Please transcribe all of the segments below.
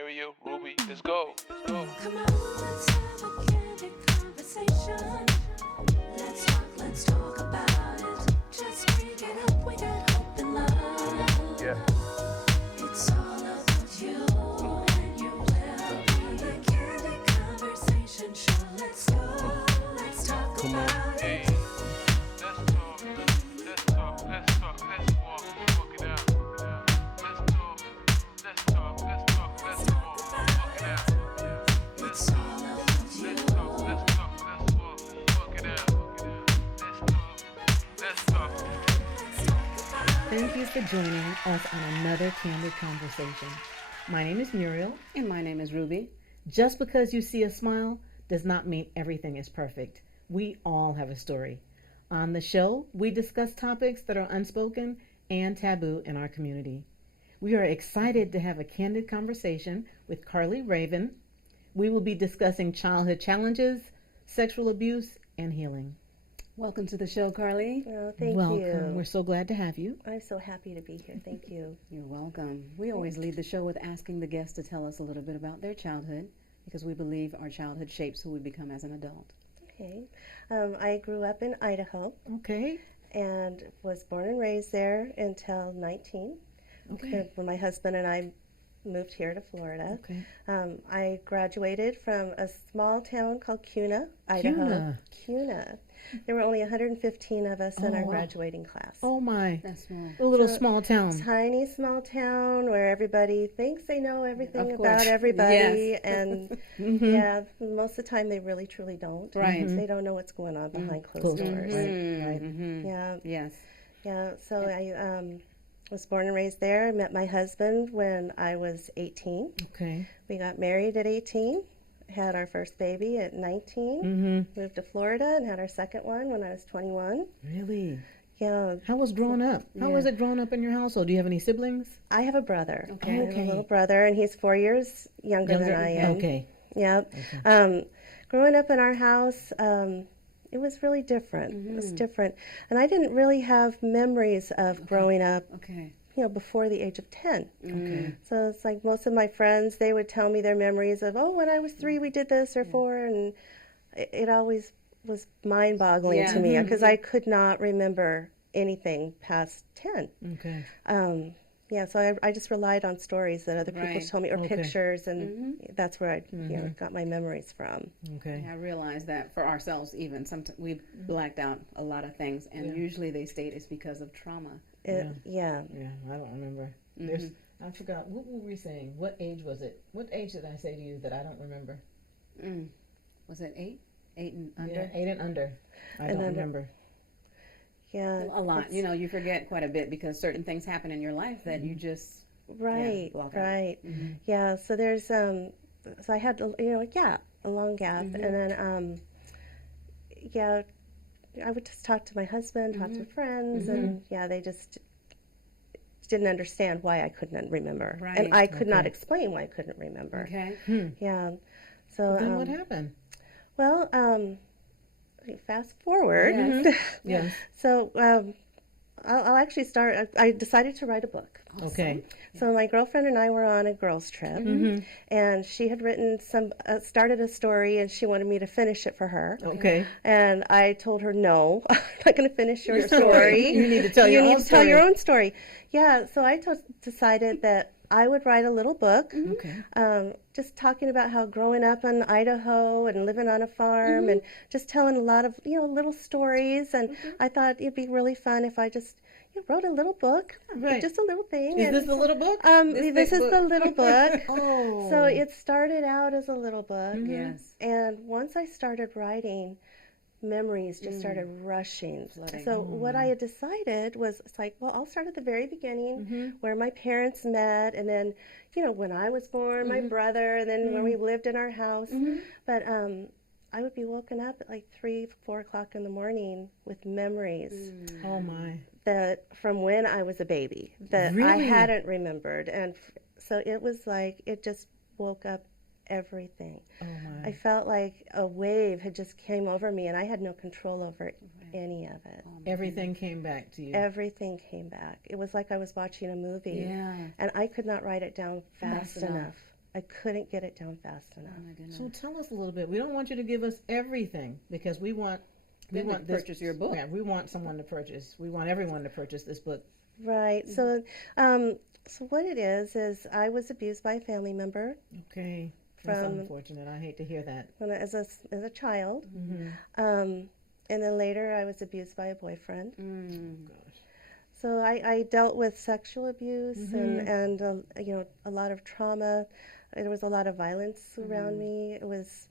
Mario, Ruby, let's go. Let's go. Come on, let's have a candid conversation. Let's talk about it. Just bring it up, we got hope and love. Yeah. It's all about you and your well-being. The Candid Conversation Show. Let's go, let's talk about Hey. it. Let's talk. Let's talk. Let's talk. Let's walk. Walk it out. Let's talk. Let's talk. Let's talk. Let's walk. Walk it out. It's all about you. Let's talk. Let's talk. Let's walk. Walk it out. Let's talk. Let's talk. Thank you for joining us on another Candid Conversation. My name is Muriel. And my name is Ruby. Just because you see a smile does not mean everything is perfect. We all have a story. On the show, we discuss topics that are unspoken and taboo in our community. We are excited to have a candid conversation with Karli Raven. We will be discussing childhood challenges, sexual abuse, and healing. Welcome to the show, Karli. Oh, thank Welcome. you. We're so glad to have you. I'm so happy to be here. Thank you. You're welcome. We always lead the show with asking the guests to tell us a little bit about their childhood because we believe our childhood shapes who we become as an adult. Okay. I grew up in Idaho Okay. and was born and raised there until 19. Okay. When my husband and I moved here to Florida. Okay. I graduated from a small town called Kuna, Idaho. Kuna. There were only 115 of us in Oh, our wow. graduating class. Oh my. That's small. A little So- small town. Tiny small town where everybody thinks they know everything Of course. about everybody, Yes. and Mm-hmm. yeah, most of the time they really truly don't. Right. They don't know what's going on behind closed Closed doors. doors. Right. Mhm. Yeah, Yes. yeah. So I was born and raised there. I met my husband when I was 18. Okay. We got married at 18. Had our first baby at 19. Mm-hmm. Moved to Florida and had our second one when I was 21. Really? Yeah, How was growing up? How was it growing up in your household? Do you have any siblings? I have a brother. Okay. I have Okay. a little brother, and he's 4 years younger than I am. Okay. Yep. Growing up in our house, it was really different. It was different. And I didn't really have memories of growing up, Okay. before the age of 10. Okay. So it's like most of my friends, they would tell me their memories of, oh, when I was 3, we did this, or 4. And it always was mind-boggling Yeah. to me because I could not remember anything past 10. Okay. Yeah, so I just relied on stories that other people Right. told me, or Okay. pictures, and that's where I got my memories from. Okay. I realize that for ourselves, even sometimes we blacked out a lot of things, and usually they state it's because of trauma. Yeah. Yeah, I don't remember. There's, I forgot. What were we saying? What age was it? What age did I say to you that I don't remember? Was it 8? 8 and under? Yeah, 8 and under. I And don't under. remember. Yeah. A lot. You forget quite a bit because certain things happen in your life that you just Right, block out. right. Yeah, so there's, so I had, a gap, a long gap. And then, I would just talk to my husband, talk to friends, and they just didn't understand why I couldn't remember. Right. And I could not Okay. explain why I couldn't remember. Okay. Yeah. So, Then what happened? well, fast forward. Yes. So I'll actually start. I decided to write a book. Okay. So my girlfriend and I were on a girls' trip, and she had written started a story, and she wanted me to finish it for her. Okay. And I told her, no, I'm not going to finish your story. You need to tell You your need own to tell your story. own story. Yeah. So I decided that I would write a little book. Okay. Just talking about how growing up in Idaho and living on a farm and just telling a lot of little stories, and I thought it'd be really fun if I just wrote a little book, Right. just a little thing. Is and this the little book? this is book. the little book. Oh. So it started out as a little book, Yes. and once I started writing, memories just started rushing. So what I had decided was, it's like, well, I'll start at the very beginning, where my parents met, and then, when I was born, my brother, and then when we lived in our house. But I would be woken up at like 3, 4 o'clock in the morning with memories Oh my. that from when I was a baby that I Really? hadn't remembered, and so it was like it just woke up everything. Oh my. I felt like a wave had just came over me, and I had no control over any of it. Everything came back to you. Everything came back. It was like I was watching a movie, Yeah. and I could not write it down fast enough. I couldn't get it down fast enough. Oh my goodness. So tell us a little bit. We don't want you to give us everything because we want Them to purchase your book. Yeah, we want someone to purchase. We want everyone to purchase this book. Right. So what it is I was abused by a family member Okay. That's From- unfortunate. I hate to hear that. as a child, Mm-hmm. and then later I was abused by a boyfriend. Gosh. So I dealt with sexual abuse Mm-hmm. and a lot of trauma. There was a lot of violence around me. It was,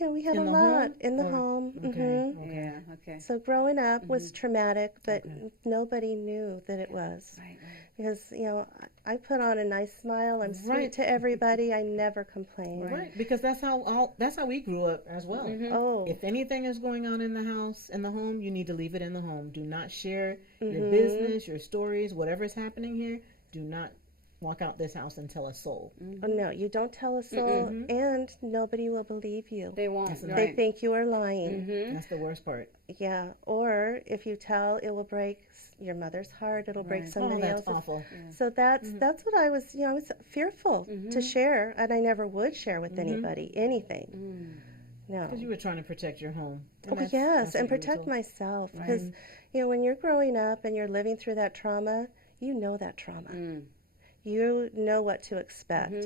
we had In a the lot home in the or- home. Okay. hmm Okay. Yeah, okay. So growing up was traumatic, but Okay. nobody knew that it was. Right, right. Because, I put on a nice smile. I'm sweet Right. to everybody. I never complain. Right. Because that's how we grew up as well. Oh, If anything is going on in the house, in the home, you need to leave it in the home. Do not share your Mhm. business, your stories, whatever is happening here. Do not walk out this house and tell a soul. oh, no, you don't tell a soul, and nobody will believe you. They won't. Yes, They Right. think you are lying. Mm-hmm. That's the worst part. Yeah, or if you tell, it will break your mother's heart. It'll break Right. somebody Oh, that's else's. awful. So that's what I was. I was fearful to share, and I never would share with anybody anything. No. Because you were trying to protect your home. And Oh, that's- yes, that's and what you were protect told. myself because when you're growing up and you're living through that trauma, you know that trauma. Mm. You know what to expect.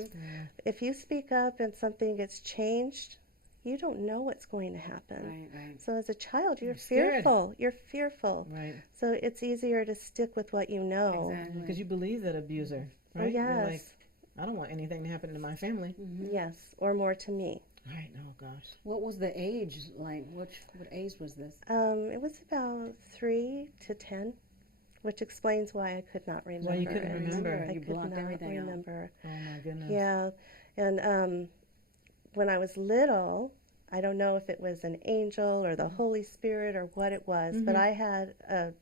If you speak up and something gets changed, you don't know what's going to happen. Right, right. So as a child, you're scared. fearful. You're fearful. Right. So it's easier to stick with what you know. Exactly. Because you believe that abuser, Oh, right? You're like, yes. I don't want anything to happen to my family. Yes, or more to me. Right. Oh, gosh. What was the age like? What age was this? It was about 3 to 10, which explains why I could not remember. Why you couldn't it. remember. I You could blocked not everything out. remember. Oh, my goodness. Yeah, and when I was little, I don't know if it was an angel or the Holy Spirit or what it was, but I had a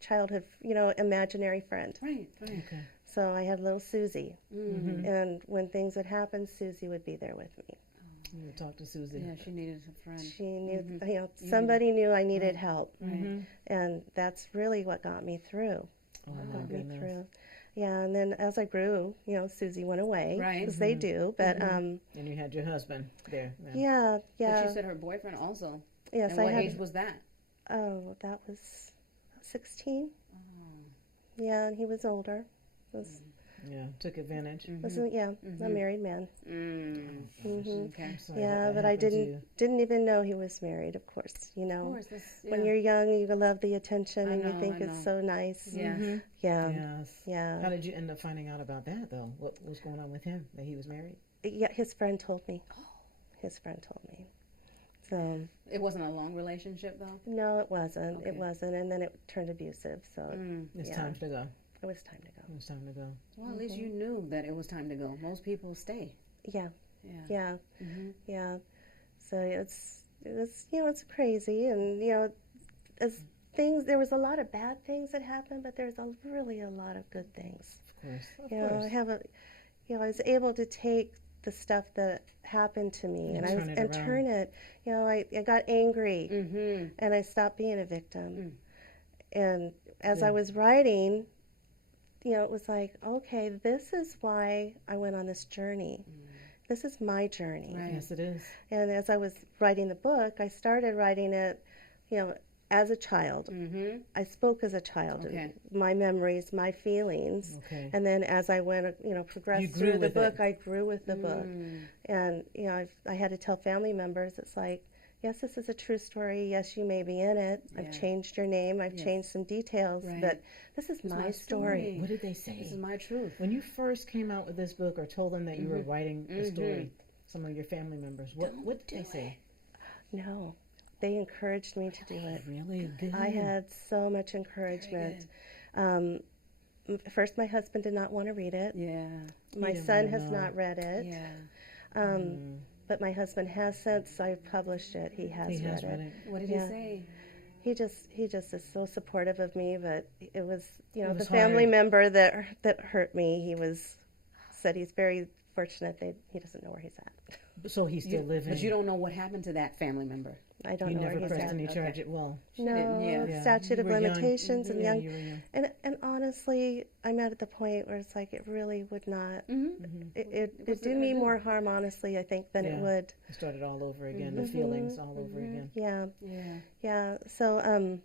childhood, imaginary friend. Right, right. Okay. So I had little Susie, Mm-hmm. and when things would happen, Susie would be there with me. You would talk to Susie. Yeah, she needed a friend. She knew, somebody knew I needed help, Mm-hmm. and that's really what got me through. Oh, my Got me goodness. through. Yeah, and then as I grew, Susie went away, Right. because they do. But And you had your husband there. then. yeah, But yeah, you said her boyfriend also. yes, And I what had. age was that? Oh, that was 16. Oh. Yeah, and he was older. Was Yeah. Took advantage. wasn't a married man. Mm. Okay. I'm sorry Yeah, that but I happened to you. didn't even know he was married. Of course, Of course, that's, when yeah. you're young, you love the attention, I and you know, think I it's know. so nice. Yeah. Yeah, Yes. yeah. How did you end up finding out about that, though? What was going on with him? That he was married? Yeah, his friend told me. Oh. His friend told me. So It wasn't a long relationship though? no, it wasn't. It Okay. wasn't, and then it turned abusive. So Mm. It's Yeah. time to go. it was time to go. It was time to go. Well, at least you knew that it was time to go. Most people stay. Yeah, Yeah. yeah, Mm-hmm. yeah. So it was it's crazy, and as things, there was a lot of bad things that happened, but there's really a lot of good things. Of course. Of I course. have I was able to take the stuff that happened to me And and turn it around. turn it. I got angry Mm-hmm. and I stopped being a victim. Mm. And as Yeah. I was writing, it was like, okay, this is why I went on this journey. This is my journey. Right. Yes, it is. And as I was writing the book, I started writing it, as a child. Mm-hmm. I spoke as a child, Okay. my memories, my feelings. Okay. And then as I went, You progressed grew through the with book, it. I grew with the book. Mm. And, I had to tell family members, it's like, yes, this is a true story. Yes, you may be in it. I've Yeah. changed your name. I've Yes. changed some details, Right. but this is my story. What did they say? This is my truth. When you first came out with this book or told them that you were writing the story, some of your family members, what did they say? No, they encouraged me to do it. Really good. I had so much encouragement. First, my husband did not want to read it. Yeah. My didn't son wanna has know. not read it. Yeah. But my husband has, since I've published it. He has, He has read read it. it. What did Yeah. he say? He just is so supportive of me. But it was, It the was family hard. member that hurt me. Said he's very fortunate that he doesn't know where he's at. So he's still living. But you don't know what happened to that family member. I don't You know where never he's pressed at. any Okay. charge at well. She No, didn't, yeah. statute You of were young. limitations and Yeah, young. you were young. And honestly, I'm at the point where it's like it really would not. Mm-hmm. It'd What's it do gonna me do? more harm, honestly, I think, than it Yeah. would. You started all over again, the feelings all over again. Yeah, Yeah. yeah. So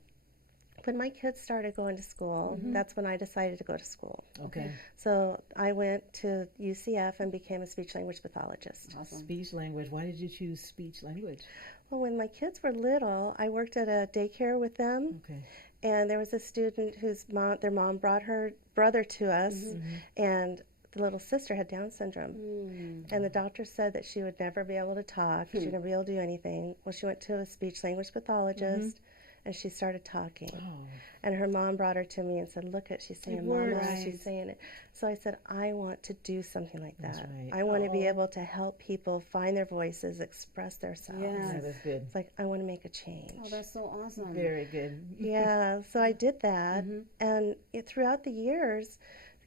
when my kids started going to school, that's when I decided to go to school. Okay. So I went to UCF and became a speech language pathologist. Awesome. Speech language. Why did you choose speech language? Well, when my kids were little, I worked at a daycare with them, Okay. and there was a student whose their mom brought her brother to us, and the little sister had Down syndrome. And the doctor said that she would never be able to talk, she'd never be able to do anything. Well, she went to a speech language pathologist, and she started talking. Oh, And her mom brought her to me and said, look at, she's saying words. mama, Right. she's saying it. So I said, I want to do something like That's that. right. I want to be able to help people find their voices, express themselves. Yes. yeah, that's good. It's like, I want to make a change. Oh, that's so awesome. Very good. Yeah, so I did that. And throughout the years,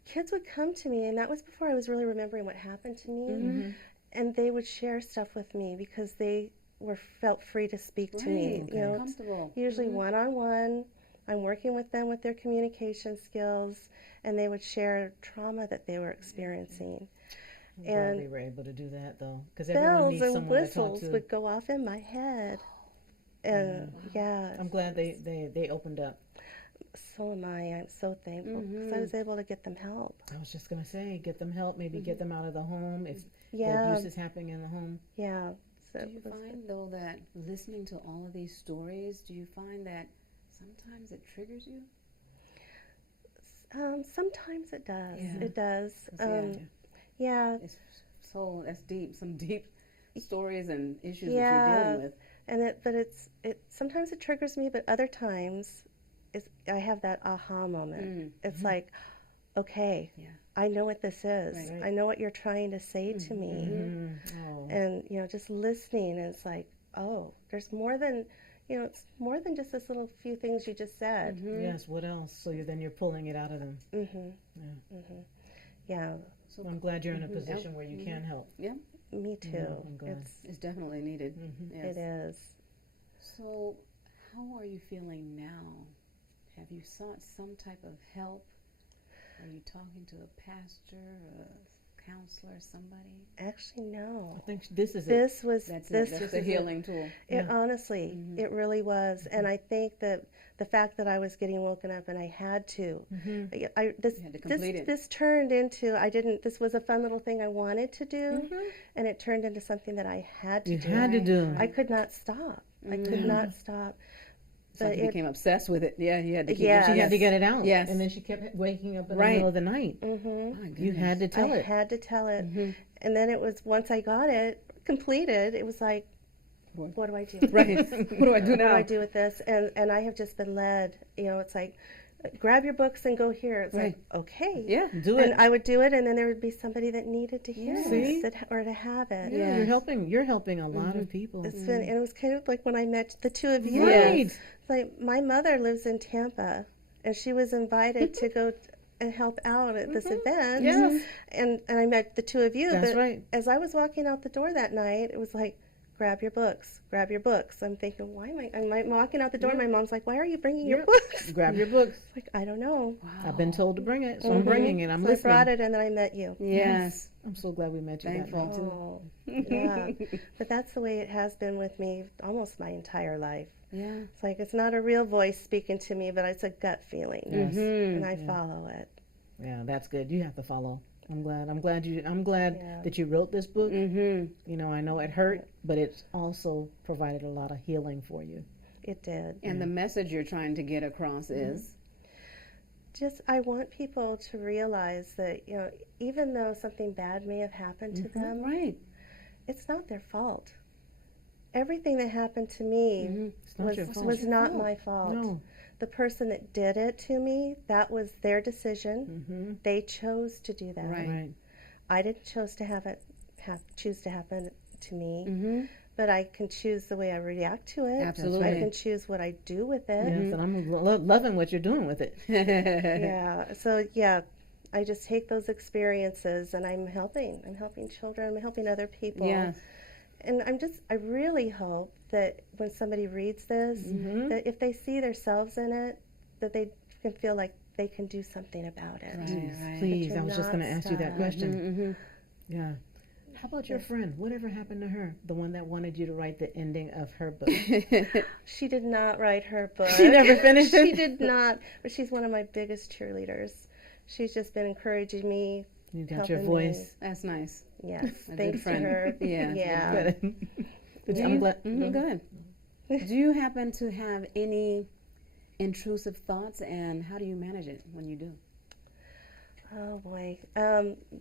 kids would come to me, and that was before I was really remembering what happened to me. And they would share stuff with me because they felt free to speak to me. Right. You know, Comfortable. usually one-on-one. I'm working with them with their communication skills, and they would share trauma that they were experiencing. I'm glad And we were able to do that, though, because everyone bells needs and someone to talk whistles to. would go off in my head. And yeah, I'm glad they opened up. so am I. I'm so thankful because I was able to get them help. I was just gonna say, get them help, maybe get them out of the home if the Yeah, abuse is happening in the home. yeah. So Do you find, though, that listening to all of these stories, do you find that sometimes it triggers you? sometimes it does. Yeah. It does. 'Cause, Yeah, It's so, that's deep, some deep stories and issues that Yeah. you're dealing with. and it sometimes it triggers me, but other times I have that aha moment. It's like, okay, Yeah. I know what this is. Right. I know what you're trying to say to me. Oh, And just listening, and it's like, oh, there's more than, it's more than just this little few things you just said. yes. What else? So then you're pulling it out of them. Yeah, So I'm glad you're in a position where you can help. Yeah, me too. I'm glad. it's definitely needed. Yes. It is. So, how are you feeling now? Have you sought some type of help? Are you talking to a pastor, a counselor, somebody? Actually, no. I think this is it. This was That's this. it. That's the healing tool. It honestly, it really was, and I think that the fact that I was getting woken up and I had to, this You had to complete it. this turned into This was a fun little thing I wanted to do, and it turned into something that I had to You do. had to do. I could not stop. I could not stop. It's like you became obsessed with it. Yeah, you had to keep Yes. She had to get it out. Yes. And then she kept waking up in the Right. middle of the night. My You had to tell I it. had to tell it, and then it was once I got it completed. It was like, What? what do I do? Right. What do I do What do now? I do with this? And I have just been led. It's like, grab your books and go here. It's Right. like, okay. Yeah. Do it. And I would do it, and then there would be somebody that needed to hear See? it or to have it. Yeah, Yes. you're helping a lot of people. It's been, and it was kind of like when I met the two of you. Right. It's like my mother lives in Tampa, and she was invited to go and help out at this event. Yes. And I met the two of you. That's but right. as I was walking out the door that night, it was like, grab your books, grab your books. I'm thinking, why am I walking out the door? My mom's like, why are you bringing your books? Grab your books. Like, I don't know. I've been told to bring it, so I'm bringing it. I'm So listening. I brought it, and then I met you. Yes. I'm so glad we met you Thankful. that night too. Oh, yeah. But that's the way it has been with me almost my entire life. Yeah. It's like it's not a real voice speaking to me, but it's a gut feeling, Yes. and I follow it. Yeah, that's good. You have to follow. I'm glad Yeah. that you wrote this book. Mm-hmm. I know it hurt, but it's also provided a lot of healing for you. It did. And the message you're trying to get across is Just I want people to realize that even though something bad may have happened to them, right. it's not their fault. Everything that happened to me It's not your fault. was not my fault. No. The person that did it to me, that was their decision. They chose to do that. Right. I didn't choose to choose to happen to me, but I can choose the way I react to it. Absolutely. I can choose what I do with it. Yes, and I'm loving what you're doing with it. Yeah. So I just take those experiences, and I'm helping. I'm helping children. I'm helping other people. Yes. and I really hope that when somebody reads this, that if they see themselves in it, that they can feel like they can do something about it. Right. Please, That I was just you're going to not ask you that stuck. question. Yeah. How about your friend? Whatever happened to her? The one that wanted you to write the ending of her book. She did not write her book. She never finished it? She did not, but she's one of my biggest cheerleaders. She's just been encouraging me. You got your helping voice. That's nice. Me. Yes, A good thanks to friend. her. Yeah. Yeah. Good. Do I'm you, glad. go ahead. Do you happen to have any intrusive thoughts, and how do you manage it when you do? Oh boy.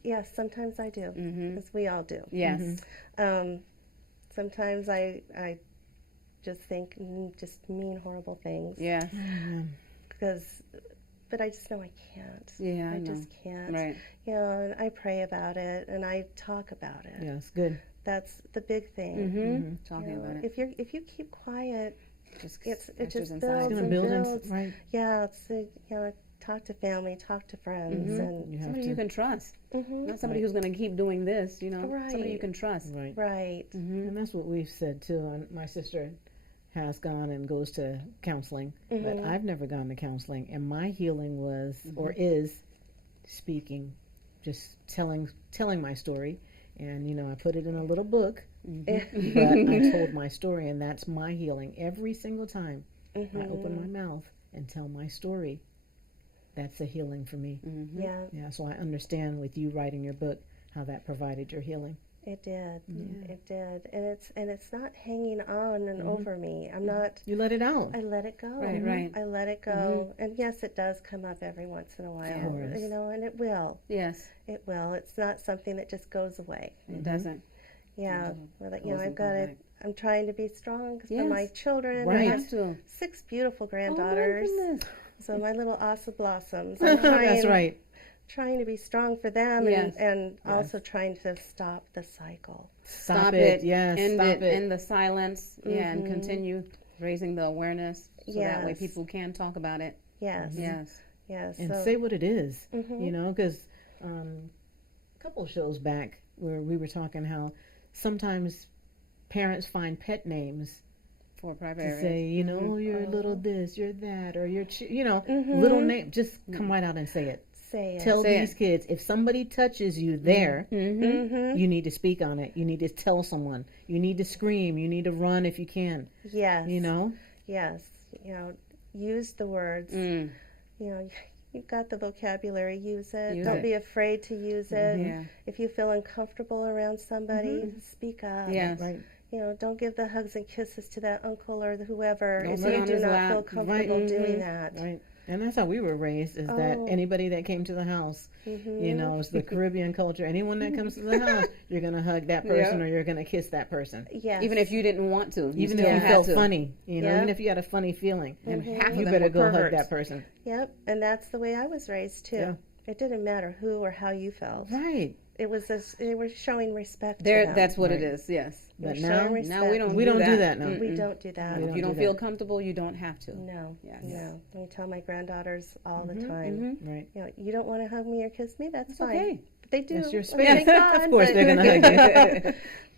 Yes, sometimes I do, as we all do. Yes. Sometimes I just think just mean, horrible things. Yes. But I just know I can't. Yeah, I know. just can't. Right. You know, and I pray about it and I talk about it. Yes, good. That's the big thing. Talking You know, about it. if you keep quiet, Just it festers just inside. builds It's and going to build builds. right. Yeah, it's you know, talk to family, talk to friends, and You have Somebody to. you can trust. Mhm. Not somebody who's going to keep doing this, you know. Somebody you Right. can trust. Right. right. And that's what we've said too. And my sister has gone and goes to counseling, but I've never gone to counseling. And my healing was or is speaking, just telling my story. And you know, I put it in a little book, but I told my story, and that's my healing. Every single time I open my mouth and tell my story, that's a healing for me. Yeah, Yeah, so I understand with you writing your book how that provided your healing. it did. It did. And it's not hanging on and over me. I'm not. You let it out. I let it go. Right, right. I let it go. And yes, it does come up every once in a while. course. You know, and it will. Yes. It will. It's not something that just goes away. It doesn't. Yeah. Well, you know, Goes I've and got comes to. back. I'm trying to be strong for Yes. my children. Right. I You have have to. 6 beautiful Oh my granddaughters. goodness. So my little Asa blossoms. I'm That's right. trying to be strong for them Yes. and also trying to stop the cycle. Stop it. Yes. End Stop it. it. End the silence. Yeah, and continue raising the awareness so that way Yes. people can talk about it. Yes. Yes. Yes. And so, say what it is. You know, because a couple shows back where we were talking how sometimes parents find pet names For private to areas. say, you know, you're little this, you're that, or you're, you know, little name. Just come right out and say it. say it. Tell Say these it. kids if somebody touches you there, Mm-hmm. you need to speak on it. You need to tell someone. You need to scream. You need to run if you can. Yes. You know. Yes. You know, use the words. Mm. You know, you've got the vocabulary. Use it. Use Don't it. be afraid to use it. Yeah. If you feel uncomfortable around somebody, speak up. Yes. Right. You know, don't give the hugs and kisses to that uncle or whoever Don't if sit you on do his not lap. feel comfortable Right. doing that. Right. And that's how we were raised. Is that Oh. anybody that came to the house, you know, it's the Caribbean culture. Anyone that comes to the house, you're gonna hug that person or you're gonna kiss that person. Yes. Even if you didn't want to. Even still if you had felt to. funny, you know, Yeah. even if you had a funny feeling, And half of you them better were go hug perverts. that person. Yep. And that's the way I was raised too. Yeah. It didn't matter who or how you felt. Right. It was this, they were showing respect There, to them. that's what it Right. is. Yes. But We're now, showing respect. Now we don't. we don't do that now. We don't do that. We If don't you do don't that. feel comfortable, you don't have to. No. Yes. No. I tell my granddaughters all the time. Right. You know, you don't want to hug me or kiss me, that's fine. Okay. But they do. That's your Thank space. God, Of course, but- they're gonna hug you.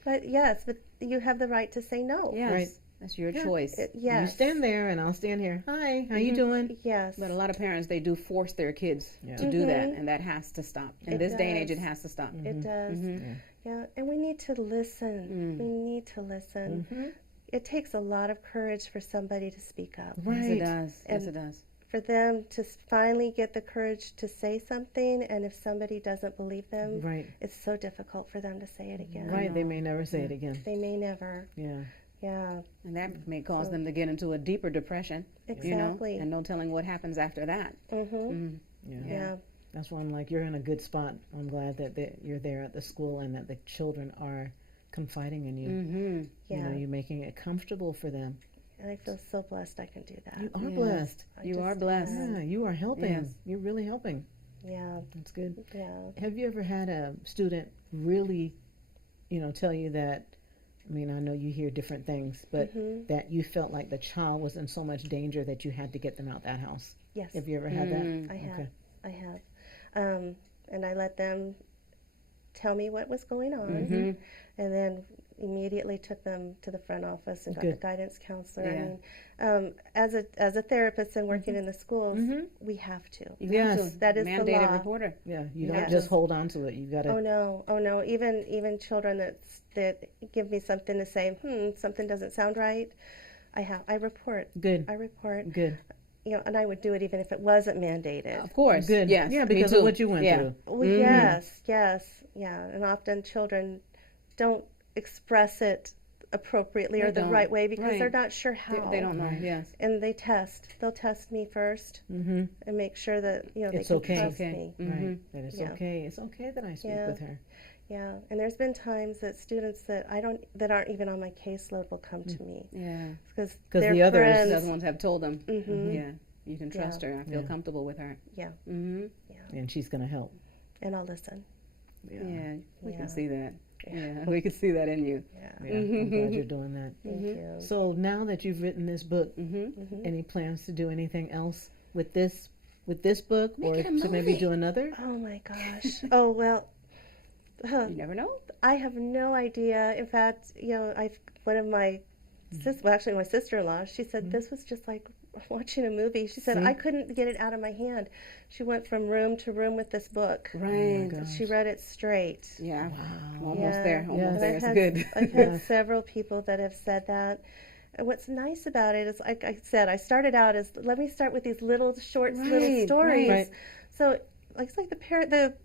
But yes, but you have the right to say no. Yes. Right. That's your Yeah. choice. Yes. You stand there, and I'll stand here. Hi, how you doing? Yes. But a lot of parents, they do force their kids Yeah. to do that, and that has to stop. In It this day and age, does. it has to stop. It does. Yeah. And we need to listen. We need to listen. It takes a lot of courage for somebody to speak up. Right. Yes, it does. Yes, And- it does. For them to finally get the courage to say something, and if somebody doesn't believe them, Right. it's so difficult for them to say it again. Right. They may never say it again. They may never. Yeah. Yeah. And that may cause them to get into a deeper depression. Exactly. You know, and no telling what happens after that. Mm-hmm. Yeah. Yeah. That's why I'm like, you're in a good spot. I'm glad that you're there at the school and that the children are confiding in you. Mm-hmm. Yeah. You know, you're making it comfortable for them. And I feel so blessed I can do that. You are Yes. blessed. I You just are blessed. am. Yeah, you are helping. Yes. You're really helping. Yeah. That's good. Yeah. Have you ever had a student really, you know, tell you that, I mean, I know you hear different things, but that you felt like the child was in so much danger that you had to get them out that house? Yes. Have you ever had that? I have. Okay. I have. And I let them tell me what was going on. And then immediately took them to the front office and got Good. the guidance counselor. Yeah. I mean, as a therapist and working in the schools, we have to. You Yes. have to. That is the mandated law. reporter. Yeah, you Yeah. don't just hold on to it. You got Oh to. no, oh no. Even children that give me something to say, something doesn't sound right. I report. Good. I report. Good. And I would do it even if it wasn't mandated. Of course. Good. Yes. Yeah, me because too. of what you went Yeah. through. Well, yes, yeah. And often children don't express it appropriately They or the don't. right way because Right. they're not sure how. They don't know. Yes. And they'll test me first Mm-hmm. and make sure that they It's can okay. trust Okay. me. Right. That it's Yeah. okay. It's okay that I speak Yeah. with her. Yeah, and there's been times that students that aren't even on my caseload will come to me Yeah. because 'Cause their the others- The friends. other ones have told them. Mhm. Yeah. You can trust her. I feel Yeah. comfortable with her. Yeah, Mm-hmm. And she's going to help. and I'll listen. Yeah. We Yeah. can see that. Yeah. We can see that in you. Yeah, Yeah, I'm glad you're doing that. thank you. So now that you've written this book, Mm-hmm. any plans to do anything else with this book, Make or it a to maybe movie. do another? Oh my gosh. Oh well. You never know. I have no idea. In fact, one of my actually my sister-in-law, she said this was just like watching a movie. She said See? I couldn't get it out of my hand. She went from room to room with this book. Right. gosh. She read it straight. Yeah. Wow. Almost Yeah. there. Almost Yes. there. I've It's had, good. I've had Yes. several people that have said that. And what's nice about it is, like I said, I started out as let me start with these little short little Right, stories. right. So it's like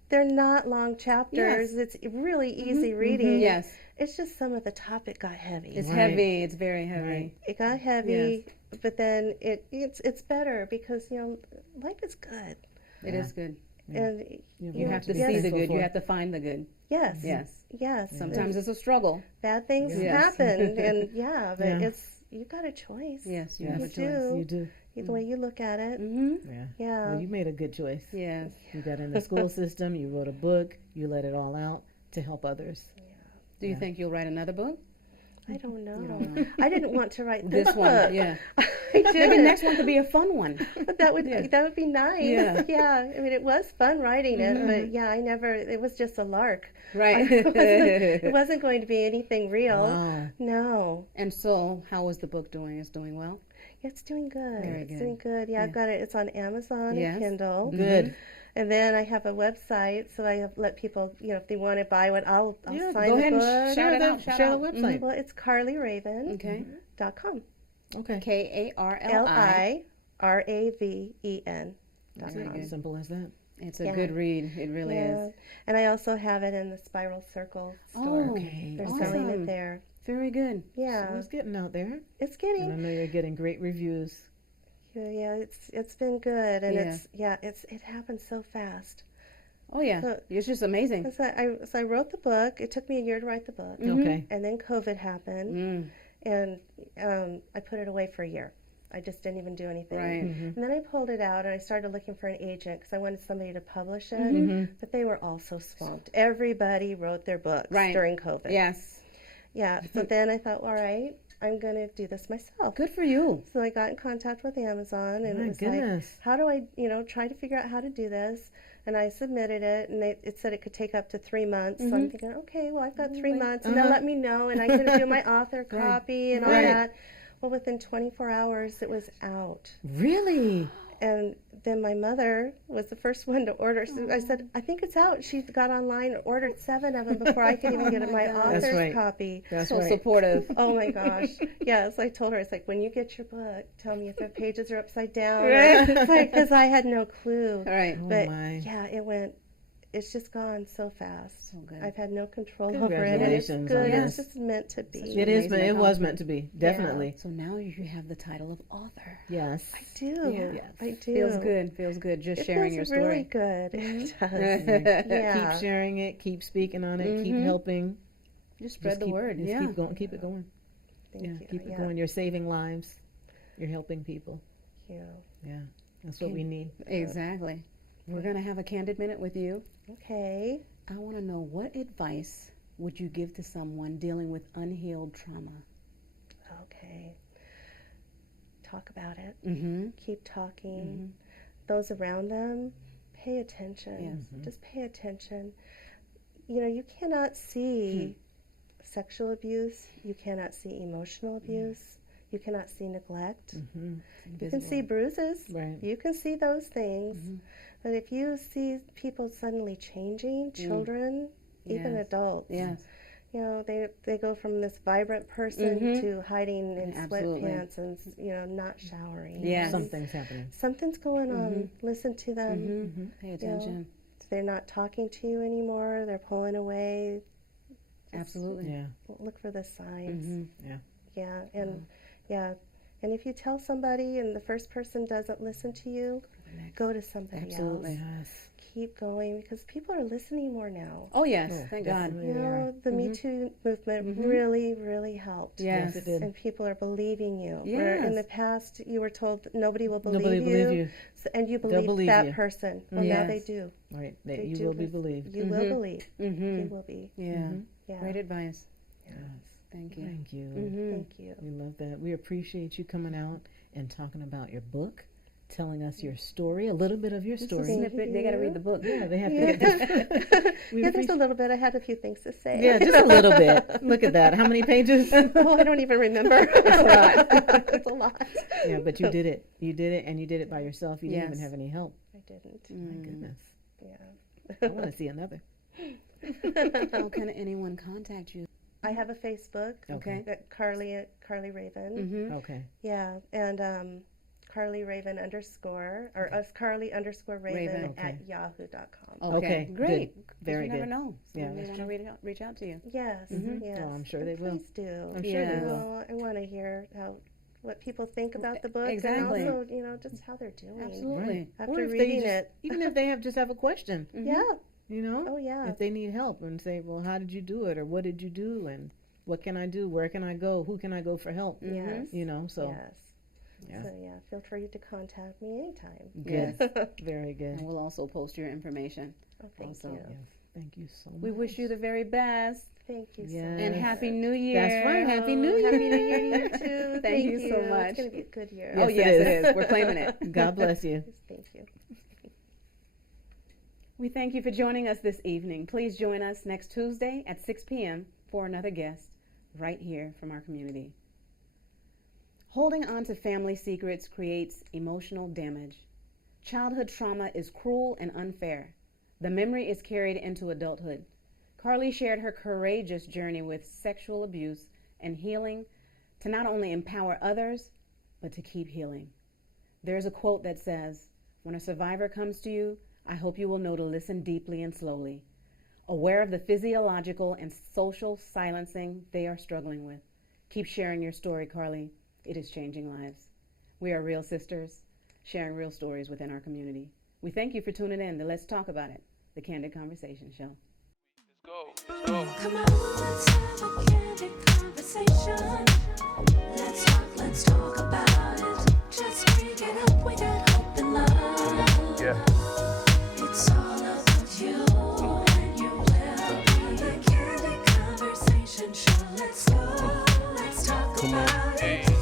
they're not long chapters. Yes. It's really easy reading. Yes. It's just some of the topic got heavy. It's Right. heavy. It's very heavy. Right. It got heavy, but then it's better because life is good. It is good. And You have to yes. see the good. for. You have to find the good. yes, Yes. and Sometimes it's a struggle. bad things Yes. happen, and but Yeah. you got a choice. Yes. You Yes. have a You choice. do. You do. The way you look at it. Mm-hmm. Yeah. Yeah. Well, you made a good choice. Yes. You got in the school system. You wrote a book. You let it all out to help others. Do you think you'll write another book? I don't know. don't know. I didn't want to write this This book. one. Yeah. I Maybe didn't. next one could be a fun one. But that would be nice. Yeah. Yeah. I mean, it was fun writing it, but yeah, it was just a lark. Right. It wasn't going to be anything real. Wow. No. And so, how is the book doing? It's doing well? It's doing good. Very It's good. doing good. Yeah, I've got it. It's on Amazon Yes. and Kindle. Good. And then I have a website, so I have let people, if they want to buy one, I'll Yeah, sign Go the ahead and book. shout it out. Share Shout the out. website. Well, it's KarliRaven.com. Okay. Okay. Karli. LIRAVEN. Very good. Simple as that. It's a Yeah. good read. It really Yeah. is. And I also have it in the Spiral Circle store. Oh, Okay. They're awesome. selling it there. Very good. Yeah, So it's getting out there, it's and I getting. know you're getting great reviews. Yeah, it's been good, and Yeah. it happened so fast. Oh, yeah. So- It's just amazing. So I wrote the book. It took me a year to write the book, Okay. and then COVID happened, Mm, and I put it away for a year. I just didn't even do anything. right. And then I pulled it out and I started looking for an agent because I wanted somebody to publish it, Mm-hmm. but they were all so swamped. Everybody wrote their books Right. during COVID. Yes. Yeah. So then I thought, all right, I'm going to do this myself. Good for you. So I got in contact with Amazon and My it was goodness. like, how do I, try to figure out how to do this? And I submitted it, and it said it could take up to 3 months. So I'm thinking, okay, well, I've got 3 months, and they'll let me know, and I can do my author copy and all Right. that. Well, within 24 hours, it was out. Really? And then my mother was the first one to order. So I said, I think it's out. She got online and ordered 7 of them before I could even get my author's That's right. copy. That's So right. supportive. Oh my gosh. Yes, I told her, it's like, when you get your book, tell me if the pages are upside down. Because I had no clue. All right. Oh But my. yeah, it's just gone so fast. So good. I've had no control over it. And it's Congratulations good. on It's this. just meant to be. It is, but amazing it was meant to be. Definitely. So now you have the title of author. Yes. I do. Yes. I do. Feels good. Feels good. Just It sharing feels your really story. good. It does. Yeah. Keep sharing it. Keep speaking on it. Keep helping. Just spread Just the keep, word. just Yeah. Keep going. Keep it going. Thank Yeah. you. Keep it Yeah. going. You're saving lives. You're helping people. Thank you. Yeah. That's what we need. Exactly. We're going to have a candid minute with you. Okay. I want to know, what advice would you give to someone dealing with unhealed trauma? Okay. Talk about it. Mm-hmm. Keep talking. Those around them, pay attention. Yes. Just pay attention. You cannot see sexual abuse. You cannot see emotional abuse. You cannot see neglect. You can see bruises. Right. You can see those things. But if you see people suddenly changing, children, even Yes. adults, Yes. you know, they go from this vibrant person to hiding in Absolutely. sweatpants and, you know, not showering. Yes. Something's happening. Something's going on. Listen to them. Pay attention. They're not talking to you anymore. They're pulling away. Absolutely. Yeah. Look for the signs. Yeah. Yeah, and and if you tell somebody and the first person doesn't listen to you, go to somebody Absolutely. else. Yes. Keep going because people are listening more now. Oh, yes. Yeah, Thank God. definitely. You They know, the Me Too movement really, really helped. Yes. Yes, it did. And people are believing you. Where in Yes. the past you were told nobody will believe Nobody you, believe you. and you They'll believe believe that you. person. Well, now they Yes. do. Right. They That you do will be lis- believed. You will believe. You will be. Yeah. Yeah. Great advice. Yes. Thank you. Thank you. Thank you. We love that. We appreciate you coming out and talking about your book, telling us your story, a little bit of your Just a story. snippet. They got to read the book. Yeah, they have Yeah. to get this. We Yeah, there's a appreciate- little bit. I had a few things to say. Yeah, just a little bit. Look at that. How many pages? Oh, I don't even remember. It's a lot. Yeah, but you did it. You did it, and you did it by yourself. You didn't even Yes. have any help. I didn't. My goodness. Yeah. I want to see another. How can anyone contact you? I have a Facebook. Okay. Karli Raven. Okay. Yeah, and Karli Raven underscore or us Karli underscore Raven Raven. Okay. at yahoo.com. Okay, Great. good. 'Cause Very you never good. know. Yeah, Somebody that's want to reach out to you. Yes, yes. Oh, I'm sure And they will. Please do. I'm sure Yeah. they will. Well, I want to hear what people think about the book, Exactly. and also, just how they're doing. Absolutely. After Or if reading they just, it. even if they just have a question, Yeah. you know, Oh, yeah. if they need help and say, well, how did you do it, or what did you do, and what can I do, where can I go, who can I go for help? Yes. You know, so Yes. yeah. So yeah, feel free to contact me anytime. Good, Yes. very good. And we'll also post your information. Oh, thank Also, you. Yes, thank you so much. We wish you the very best. Thank you so Yes. much. And Happy New Year. That's right. Happy New Year. Happy New Year to you too. Thank you so much. It's going to be a good year. Yes, Oh, it yes, is. it is. We're claiming it. God bless you. Thank you. We thank you for joining us this evening. Please join us next Tuesday at 6 p.m. for another guest right here from our community. Holding on to family secrets creates emotional damage. Childhood trauma is cruel and unfair. The memory is carried into adulthood. Karli shared her courageous journey with sexual abuse and healing to not only empower others, but to keep healing. There's a quote that says, "When a survivor comes to you, I hope you will know to listen deeply and slowly, aware of the physiological and social silencing they are struggling with. Keep sharing your story, Karli. It is changing lives." We are real sisters, sharing real stories within our community. We thank you for tuning in to Let's Talk About It, the Candid Conversation Show. Let's go. Let's go. Come on, let's have a candid conversation. Let's talk about it. Just bring it up with that hope and love. Yeah. It's all about you and your well-being. The Candid Conversation Show. Let's go. Let's talk about it.